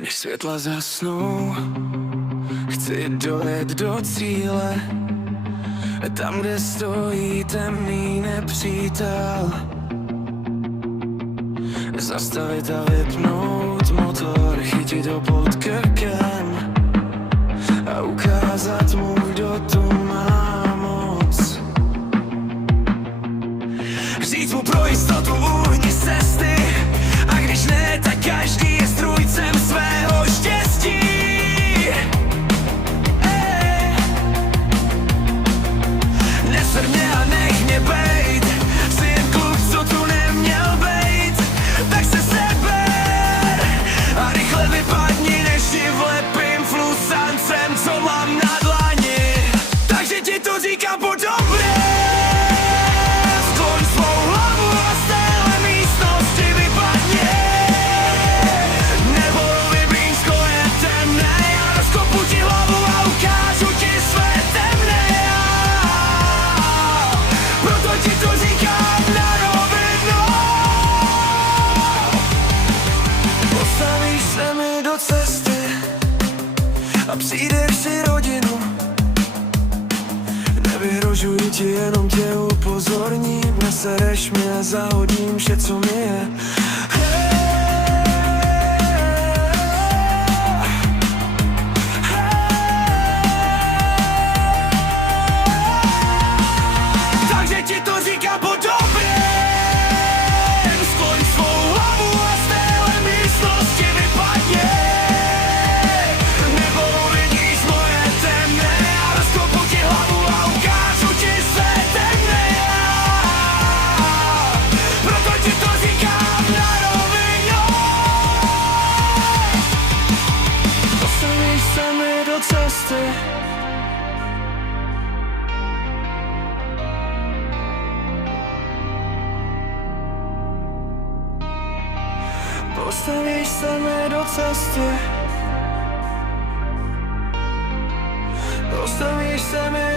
Než světla zasnou, chci dojet do cíle. Tam, kde stojí temný nepřítel. Zastavit a vypnout motor, chytit ho pod krkem a ukázat mu, kdo tu má moc. Říct mu pro jistotu uhni z cesty, a když ne, tak každý je strůjcem svého štěstí. Neser mě a nech mě bejt, jsi jen kluk, co tu neměl bejt. Tak se seber a rychle vypadni, než ti vlepím flusancem, co mám na dlani. Takže ti to říkám po dobré. Skloň svou hlavu a z téhle místnosti vypadni. Nebo vyblízko je temné, já rozkopu ti hlavu a ukážu ti své temné já. Proto ti to říkám na rovinu. Postavíš se mi do cesty a přijdeš si rodinu. Nevyhrožuji ti, jenom tě upozorním. Nesereš mě, zahodím vše, co mi je. Takže ti to říkám po dobrém. Skloň svou hlavu a z téhle místnosti vypadni. Nebo uvidíš moje temné, já rozkopu ti hlavu a ukážu ti své temné já. Proto ti to říkám na rovinu. Postavíš se mi do cesty. Postavíš se mi do cesty. Postavíš se mi